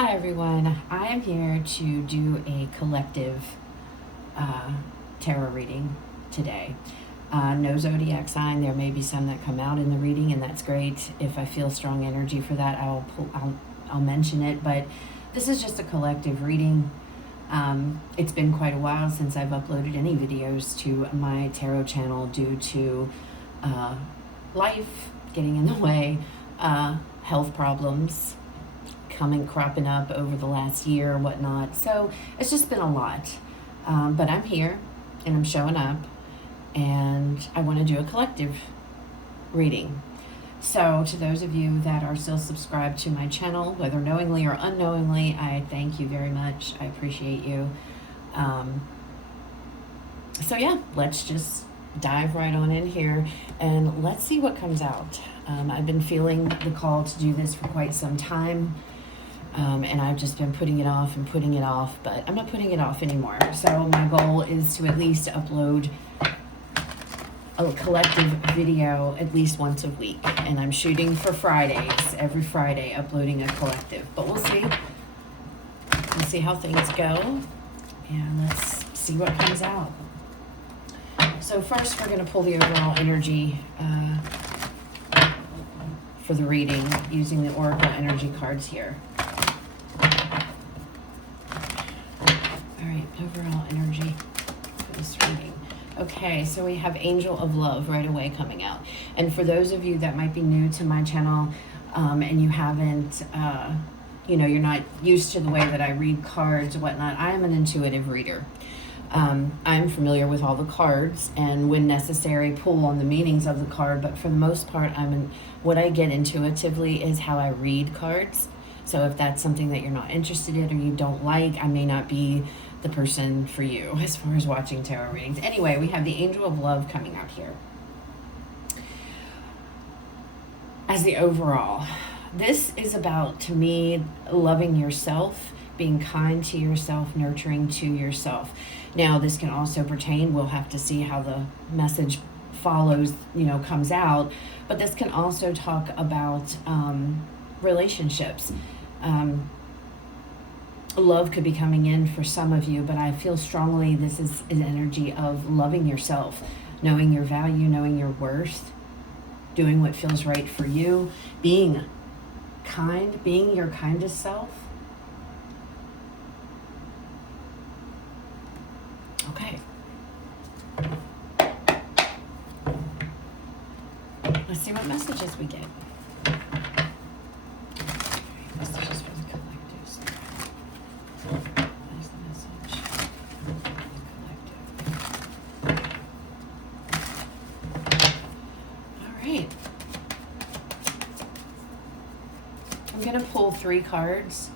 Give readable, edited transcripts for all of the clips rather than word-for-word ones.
Hi everyone, I am here to do a collective uh, tarot reading today. No zodiac sign. There may be some that come out in the reading, and that's great. If I feel strong energy for that, I'll mention it. But this is just a collective reading. It's been quite a while since I've uploaded any videos to my tarot channel due to life getting in the way, health problems cropping up over the last year or whatnot. So it's just been a lot. But I'm here and I'm showing up, and I want to do a collective reading. So to those of you that are still subscribed to my channel, whether knowingly or unknowingly, I thank you very much. I appreciate you. So yeah, let's just dive right on in here and let's see what comes out. I've been feeling the call to do this for quite some time. And I've just been putting it off and putting it off, but I'm not putting it off anymore. So my goal is to at least upload a collective video at least once a week. And I'm shooting for Fridays, every Friday, uploading a collective. But we'll see. We'll see how things go. And let's see what comes out. So first we're going to pull the overall energy for the reading using the Oracle energy cards here. Overall energy for this reading. Okay, so we have Angel of Love right away coming out. And for those of you that might be new to my channel, and you haven't, you're not used to the way that I read cards and whatnot, I am an intuitive reader. I'm familiar with all the cards, and when necessary, pull on the meanings of the card. But for the most part, what I get intuitively is how I read cards. So if that's something that you're not interested in or you don't like, I may not be the person for you as far as watching tarot readings. Anyway, we have the Angel of Love coming out here. As the overall, this is about, to me, loving yourself, being kind to yourself, nurturing to yourself. Now, this can also pertain, we'll have to see how the message follows, comes out, but this can also talk about relationships. Love could be coming in for some of you, but I feel strongly this is an energy of loving yourself, knowing your value, knowing your worth, doing what feels right for you, being kind, being your kindest self. Okay. Let's see what messages we get. Messages for the collectives. There's the message. Collective. All right. I'm going to pull 3 cards,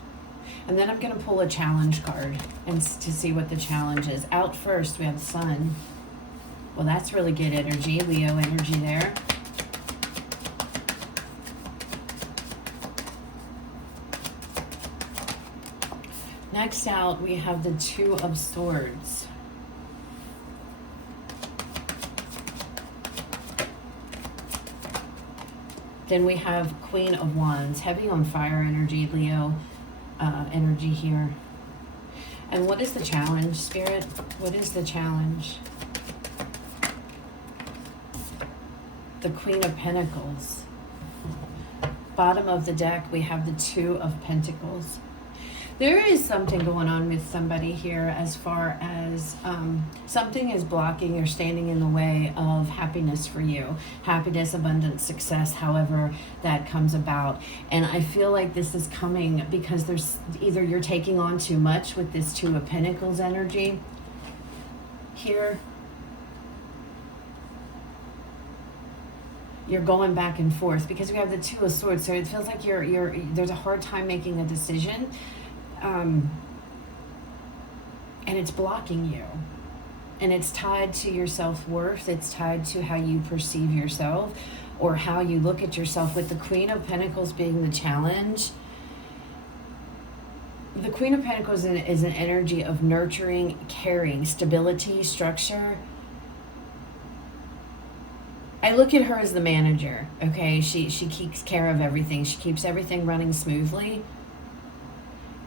and then I'm going to pull a challenge card and to see what the challenge is. Out first, we have the Sun. Well, that's really good energy. Leo energy there. Next out, we have the 2 of Swords. Then we have Queen of Wands, heavy on fire energy, Leo energy here. And what is the challenge, Spirit? What is the challenge? The Queen of Pentacles. Bottom of the deck, we have the 2 of Pentacles. There is something going on with somebody here as far as something is blocking or standing in the way of happiness for you. Happiness, abundance, success, however that comes about. And I feel like this is coming because there's either you're taking on too much with this 2 of Pentacles energy here. You're going back and forth because we have the 2 of Swords. So it feels like there's a hard time making a decision. And it's blocking you, and it's tied to your self-worth. It's tied to how you perceive yourself or how you look at yourself, with the Queen of Pentacles being the challenge. The Queen of Pentacles is an energy of nurturing, caring, stability, structure. I look at her as the manager, okay? She keeps care of everything. She keeps everything running smoothly.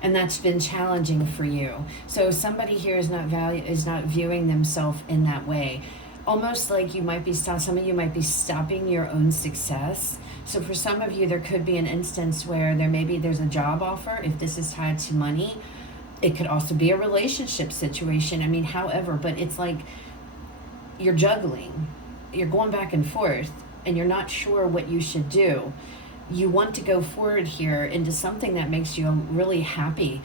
and that's been challenging for you. So somebody here is not viewing themselves in that way. Almost like you might be some of you might be stopping your own success. So for some of you, there could be an instance where there's a job offer. If this is tied to money, it could also be a relationship situation. I mean, however, but it's like you're juggling, you're going back and forth, and you're not sure what you should do. You want to go forward here into something that makes you really happy,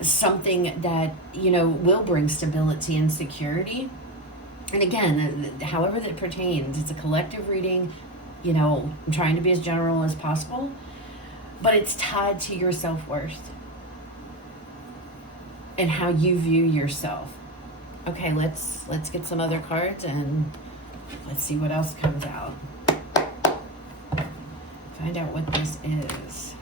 something that, will bring stability and security. And again, however that pertains, it's a collective reading. I'm trying to be as general as possible, but it's tied to your self-worth and how you view yourself. Okay, let's get some other cards and let's see what else comes out. Find out what this is.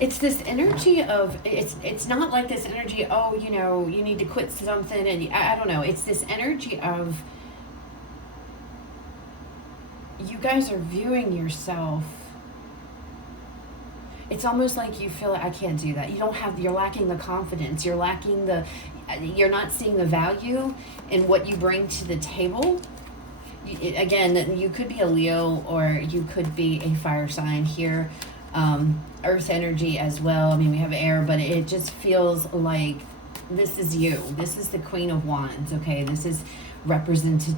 It's this energy of, it's not like this energy, you need to quit something, and I don't know. It's this energy of you guys are viewing yourself. It's almost like you feel like, I can't do that. You're lacking the confidence. You're not seeing the value in what you bring to the table. Again, you could be a Leo or you could be a fire sign here. Earth energy as well. I mean, we have air, but it just feels like this is you. This is the Queen of Wands, okay? This is representing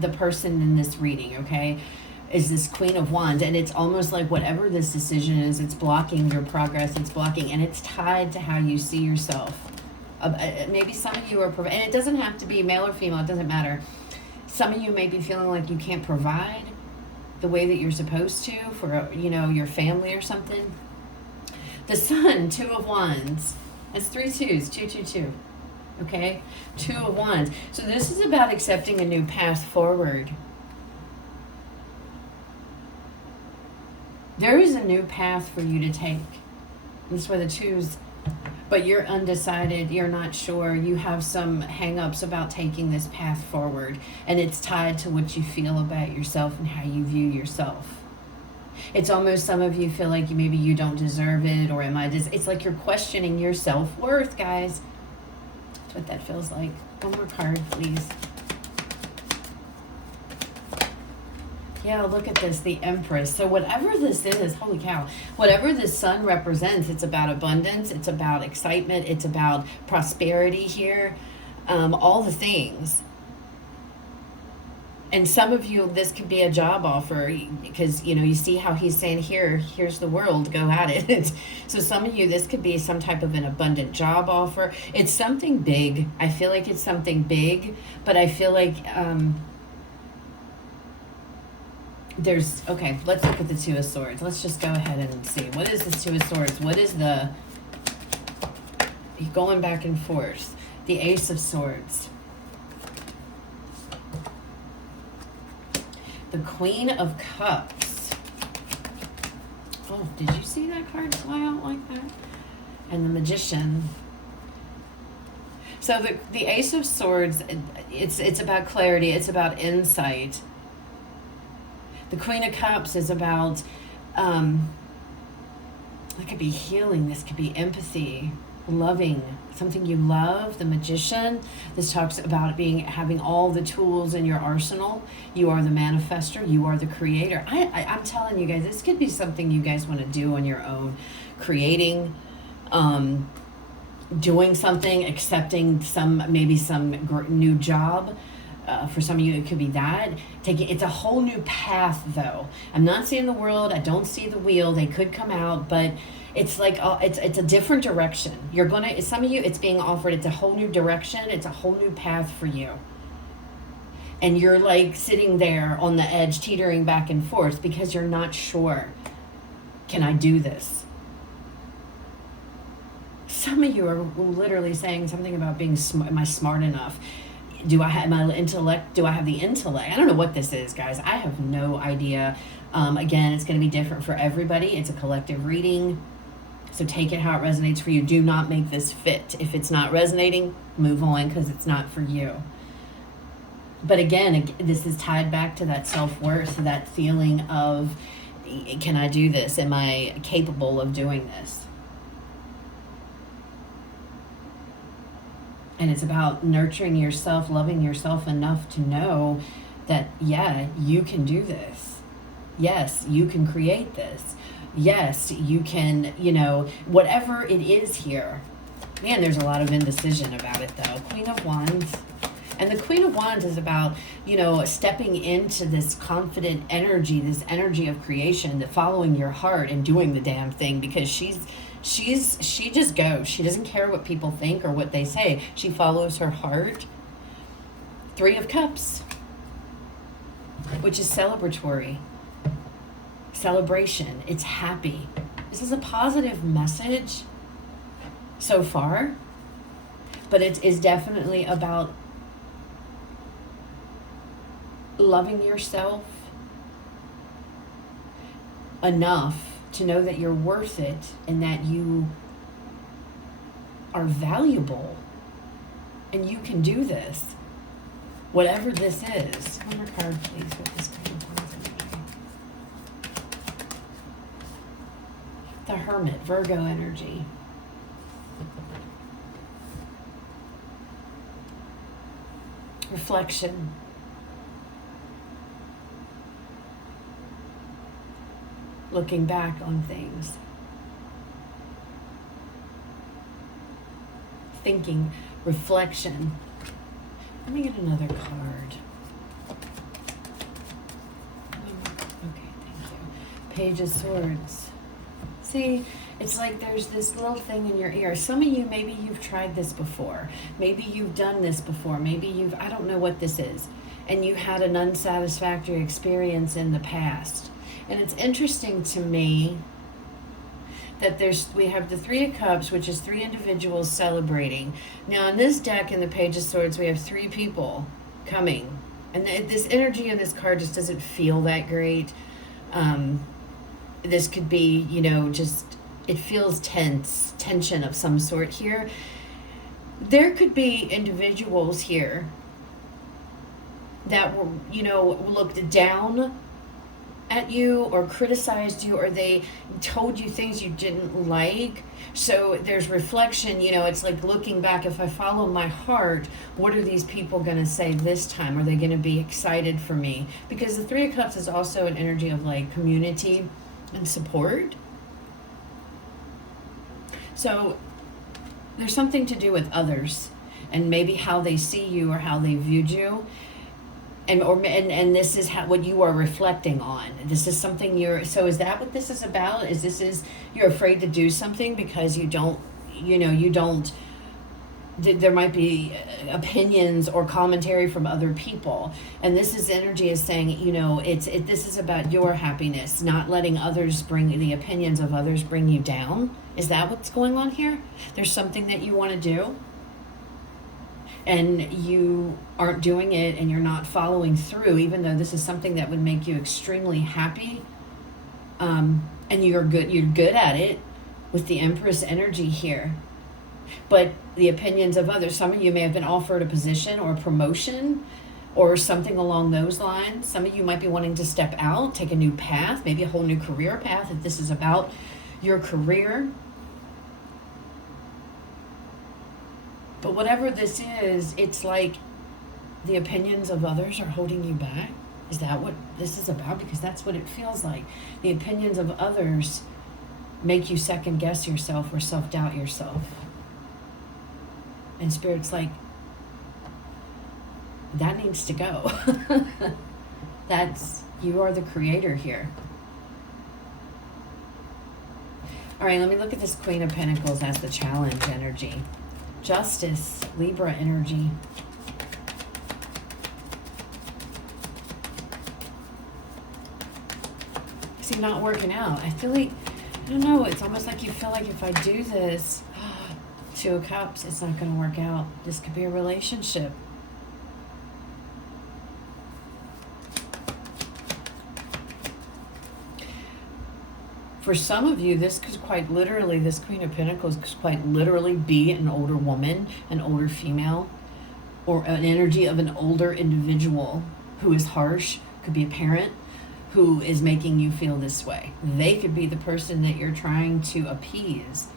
the person in this reading, okay? Is this Queen of Wands, and it's almost like whatever this decision is, it's blocking your progress, and it's tied to how you see yourself. Maybe some of you are, and it doesn't have to be male or female, it doesn't matter. Some of you may be feeling like you can't provide the way that you're supposed to for, your family or something. The Sun, 2 of Wands. It's 3 2s, 2 2 2. Okay? 2 of Wands. So this is about accepting a new path forward. There is a new path for you to take. This is where the 2s, but you're undecided, you're not sure, you have some hang-ups about taking this path forward, and it's tied to what you feel about yourself and how you view yourself. It's almost, some of you feel like maybe you don't deserve it, or it's like you're questioning your self-worth, guys. That's what that feels like. One more card, please. Yeah, look at this, the Empress. So whatever this is, holy cow, whatever the Sun represents, it's about abundance, it's about excitement, it's about prosperity here, all the things. And some of you, this could be a job offer, because, you see how he's saying here's the world, go at it. So some of you, this could be some type of an abundant job offer. It's something big. I feel like it's something big, but I feel like, okay, let's look at the 2 of Swords. Let's just go ahead and see. What is this 2 of Swords? What is going back and forth? The Ace of Swords. The Queen of Cups. Oh, did you see that card fly out like that? And the Magician. So the Ace of Swords, it's about clarity. It's about insight. The Queen of Cups is about, it could be healing. This could be empathy, loving, something you love. The Magician, this talks about having all the tools in your arsenal. You are the manifester. You are the creator. I'm telling you guys, this could be something you guys want to do on your own. Creating, doing something, accepting maybe some new job. For some of you, it could be that. It's a whole new path, though. I'm not seeing the world. I don't see the wheel. They could come out, but it's like it's a different direction. Some of you, it's being offered. It's a whole new direction. It's a whole new path for you. And you're like sitting there on the edge, teetering back and forth because you're not sure. Can I do this? Some of you are literally saying something about being smart. Am I smart enough? Do I have my intellect? Do I have the intellect? I don't know what this is, guys. I have no idea. Again, it's going to be different for everybody. It's a collective reading. So take it how it resonates for you. Do not make this fit. If it's not resonating, move on because it's not for you. But again, this is tied back to that self-worth, that feeling of, can I do this? Am I capable of doing this? And it's about nurturing yourself, loving yourself enough to know that, yeah, you can do this. Yes, you can create this. Yes, you can, whatever it is here. Man, there's a lot of indecision about it, though. Queen of Wands. And the Queen of Wands is about, stepping into this confident energy, this energy of creation, that following your heart and doing the damn thing, because she just goes. She doesn't care what people think or what they say. She follows her heart. Three of Cups, which is celebratory. Celebration. It's happy. This is a positive message so far, but it is definitely about loving yourself enough to know that you're worth it and that you are valuable and you can do this, whatever this is. One more card, please, with this Queen of Wands energy. The Hermit, Virgo energy. Reflection. Looking back on things. Thinking, reflection. Let me get another card. Okay, thank you. Page of Swords. See, it's like there's this little thing in your ear. Some of you, maybe you've tried this before. Maybe you've done this before. Maybe I don't know what this is. And you had an unsatisfactory experience in the past. And it's interesting to me that we have the Three of Cups, which is three individuals celebrating. Now, in this deck, in the Page of Swords, we have three people coming. And this energy in this card just doesn't feel that great. This could be, just, it feels tension of some sort here. There could be individuals here that were, looked down at you or criticized you, or they told you things you didn't like. So there's reflection, it's like looking back. If I follow my heart, what are these people going to say this time? Are they going to be excited for me? Because the Three of Cups is also an energy of like community and support. So there's something to do with others and maybe how they see you or how they viewed you. And this is what you are reflecting on. This is something so is that what this is about? You're afraid to do something because you don't, there might be opinions or commentary from other people. And this energy is saying, this is about your happiness, not letting the opinions of others bring you down. Is that what's going on here? There's something that you want to do, and you aren't doing it, and you're not following through, even though this is something that would make you extremely happy. And you're good at it with the Empress energy here. But the opinions of others, some of you may have been offered a position or a promotion or something along those lines. Some of you might be wanting to step out, take a new path, maybe a whole new career path if this is about your career. But whatever this is, it's like the opinions of others are holding you back. Is that what this is about? Because that's what it feels like. The opinions of others make you second guess yourself or self-doubt yourself. And Spirit's like, that needs to go. You are the creator here. All right, let me look at this Queen of Pentacles as the challenge energy. Justice, Libra energy. See, not working out. I feel like, I don't know, it's almost like you feel like if I do this, Two of Cups, it's not going to work out. This could be a relationship. For some of you, this Queen of Pentacles could quite literally be an older woman, an older female, or an energy of an older individual who is harsh. Could be a parent who is making you feel this way. They could be the person that you're trying to appease.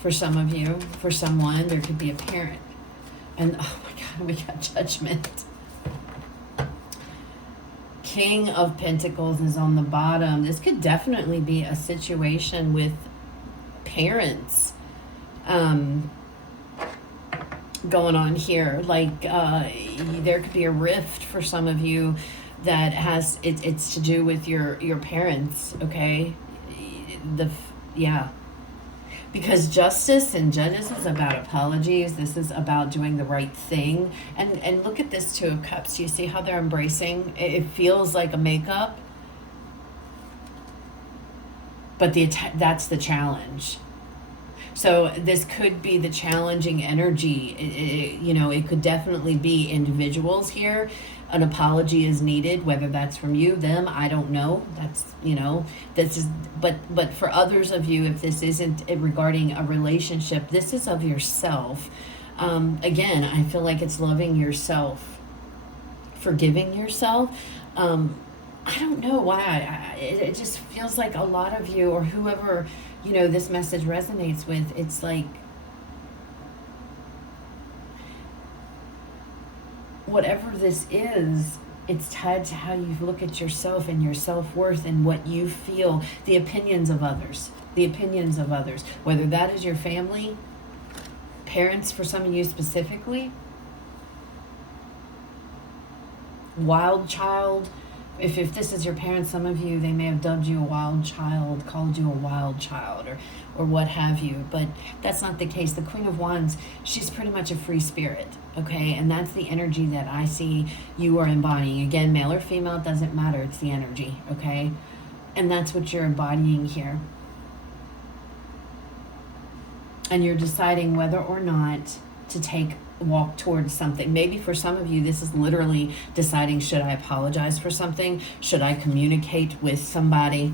For some of you, for someone, there could be a parent. And oh my God, we got Judgment. King of Pentacles is on the bottom. This could definitely be a situation with parents going on here. Like there could be a rift for some of you that has it's to do with your parents. Okay, yeah. Because Justice and Judges is about apologies. This is about doing the right thing. And look at this Two of Cups. You see how they're embracing? It feels like a makeup. But that's the challenge. So this could be the challenging energy. It could definitely be individuals here. An apology is needed, whether that's from you, them, I don't know. That's, this is, but for others of you, if this isn't regarding a relationship, this is of yourself. Again, I feel like it's loving yourself, forgiving yourself. I don't know why. It just feels like a lot of you, or whoever, this message resonates with, it's like, whatever this is, it's tied to how you look at yourself and your self-worth and what you feel, the opinions of others, whether that is your family, parents for some of you specifically, wild child. If this is your parents, some of you, they may have dubbed you a wild child, called you a wild child, or what have you, but that's not the case. The Queen of Wands, she's pretty much a free spirit, okay? And that's the energy that I see you are embodying. Again, male or female, it doesn't matter. It's the energy, okay? And that's what you're embodying here. And you're deciding whether or not to walk towards something. Maybe for some of you, this is literally deciding, should I apologize for something? Should I communicate with somebody?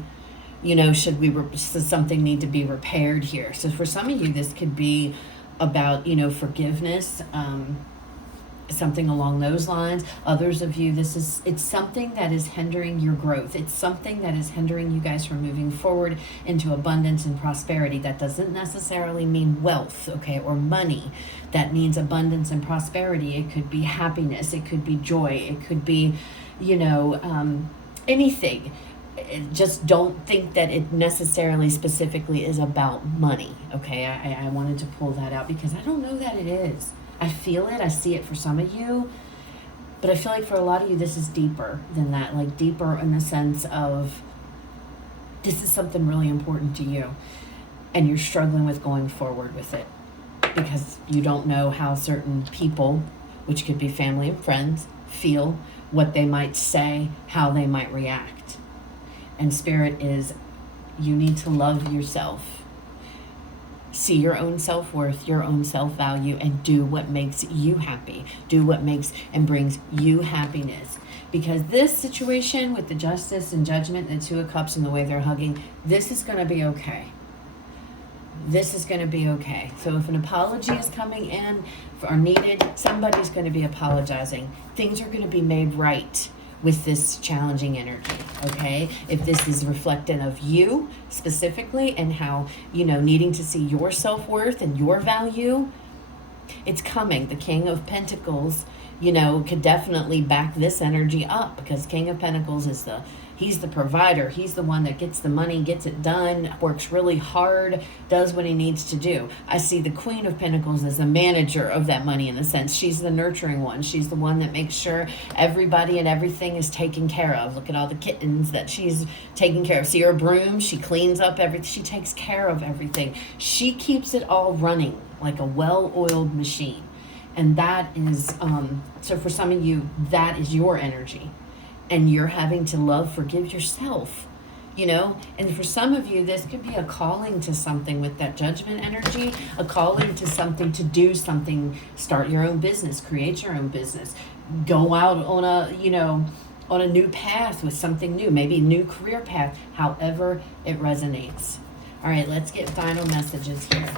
Does something need to be repaired here? So for some of you, this could be about, forgiveness, something along those lines. Others of you, it's something that is hindering your growth. It's something that is hindering you guys from moving forward into abundance and prosperity. That doesn't necessarily mean wealth, okay, or money. That means abundance and prosperity. It could be happiness. It could be joy. It could be, anything. Just don't think that it necessarily specifically is about money, okay? I wanted to pull that out because I don't know that it is. I feel it. I see it for some of you. But I feel like for a lot of you, this is deeper than that. Like deeper in the sense of this is something really important to you. And you're struggling with going forward with it. Because you don't know how certain people, which could be family and friends, feel, what they might say, how they might react. And Spirit is, you need to love yourself. See your own self-worth, your own self-value, and do what makes you happy. Do what makes and brings you happiness. Because this situation with the Justice and Judgment and the Two of Cups and the way they're hugging, this is going to be okay. This is going to be okay. So if an apology is coming in or needed, somebody's going to be apologizing. Things are going to be made right with this challenging energy, okay? If this is reflective of you specifically and how, needing to see your self-worth and your value, it's coming. The King of Pentacles, could definitely back this energy up because King of Pentacles is he's the provider. He's the one that gets the money, gets it done, works really hard, does what he needs to do. I see the Queen of Pentacles as the manager of that money in a sense. She's the nurturing one. She's the one that makes sure everybody and everything is taken care of. Look at all the kittens that she's taking care of. See her broom? She cleans up everything. She takes care of everything. She keeps it all running like a well-oiled machine. And that is, so for some of you, that is your energy. And you're having to forgive yourself, And for some of you, this could be a calling to something with that Judgment energy, a calling to something, to do something, start your own business, create your own business, go out on a new path with something new, maybe a new career path, however it resonates. All right, let's get final messages here.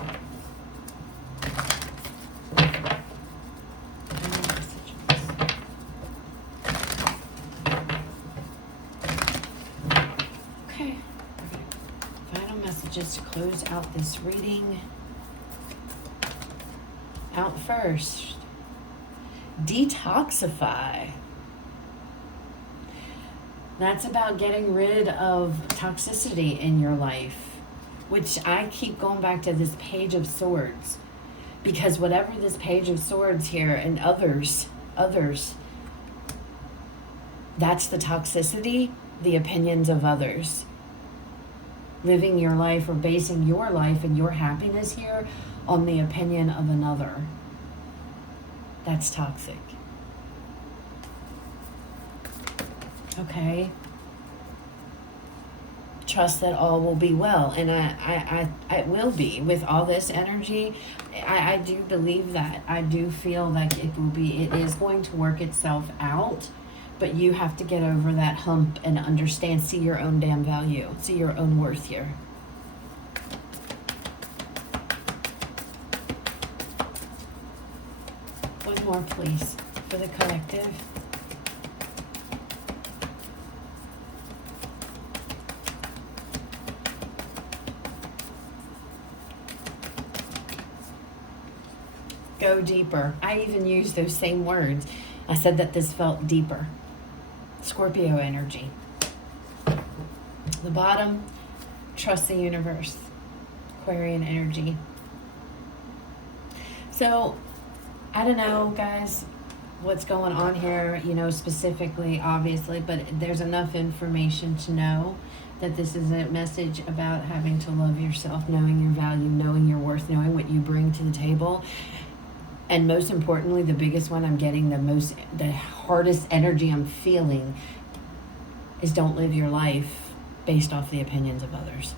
just close out this reading out first. Detoxify. That's about getting rid of toxicity in your life, which I keep going back to this Page of Swords, because whatever this Page of Swords here and others, that's the toxicity, the opinions of others. Living your life or basing your life and your happiness here on the opinion of another. That's toxic. Okay? Trust that all will be well. And I will be with all this energy. I do believe that. I do feel like it is going to work itself out. But you have to get over that hump and understand, see your own damn value, see your own worth here. One more, please, for the collective. Go deeper. I even used those same words. I said that this felt deeper. Scorpio energy. The bottom, trust the universe. Aquarian energy. So, I don't know, guys, what's going on here, specifically, obviously, but there's enough information to know that this is a message about having to love yourself, knowing your value, knowing your worth, knowing what you bring to the table. And most importantly, the biggest one I'm getting, the hardest energy I'm feeling is don't live your life based off the opinions of others.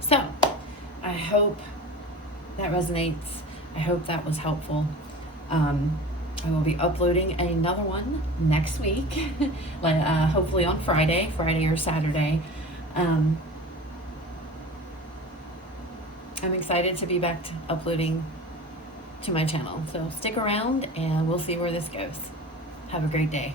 So, I hope that resonates. I hope that was helpful. I will be uploading another one next week, hopefully on Friday or Saturday. I'm excited to be back to uploading to my channel. So stick around and we'll see where this goes. Have a great day.